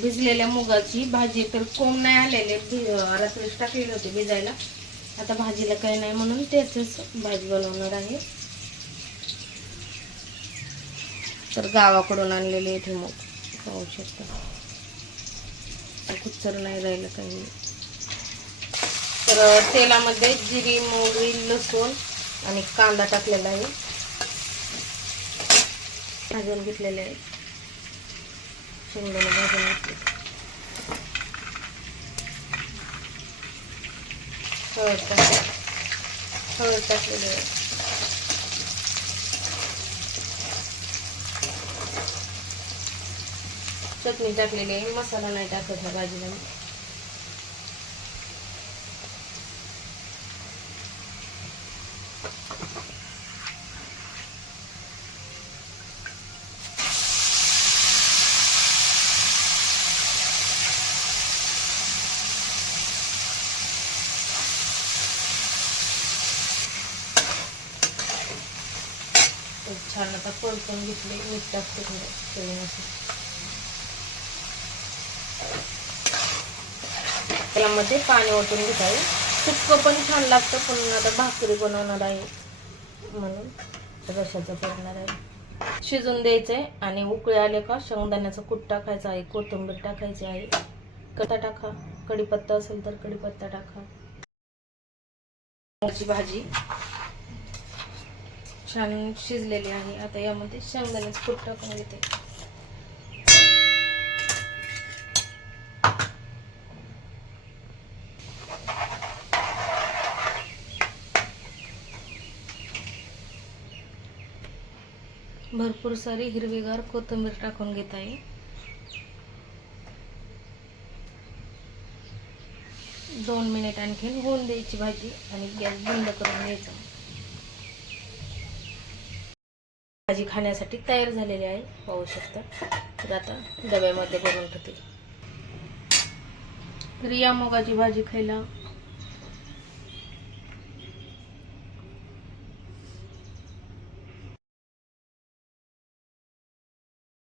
भिजलेल्या मुगाची भाजी तर कोंब नाही आलेले भि- रात्रीच टाकलेले होते भिजायला. आता भाजीला काही नाही म्हणून त्याच भाजी बनवणार आहे. तर गावाकडून आणलेले इथे मग. पाहू शकता. कुच्चर नाही राहिलं काही. तर तेलामध्ये जिरी मोहरी लसूण आणि कांदा टाकलेला आहे. भाजून घेतलेले आहे. शेंगदाणे भाजून घेतले हळद टाकले हळद टाकलेली. आहे चटणी टाकलेली. आहे मसाला नाही टाकत ह्या भाजीला. मी. छान आता परतून घेतले मीठ टाकते थोडं चवीनुसार त्यामध्ये पाणी ओतून घेत सुक्क पण छान लागतं पण आता भाकरी बनवणार आहे म्हणून. रशाचं करणार आहे? शिजून द्यायचं आहे आणि उकळे आले का शेंगदाण्याचं कूट टाकायचं आहे कोथिंबीर टाकायची आहे. कटा टाका. कढीपत्ता असेल तर कढीपत्ता टाका. भाजी. छान शिजलेली आहे. आता यामध्ये शेंगदाण्याचं फूट टाकून घेते. भरपूर सारी हिरवीगार कोथिंबीर टाकून घेत आहे. दोन मिनिट आणखीन होऊन द्यायची भाजी आणि गॅस बंद करून घ्यायचा. भाजी खाण्यासाठी तयार झालेली आहे पाहू शकता. तर आता डब्यामध्ये बनवून ठेवते रिया मोगाची मुगाची भाजी खायला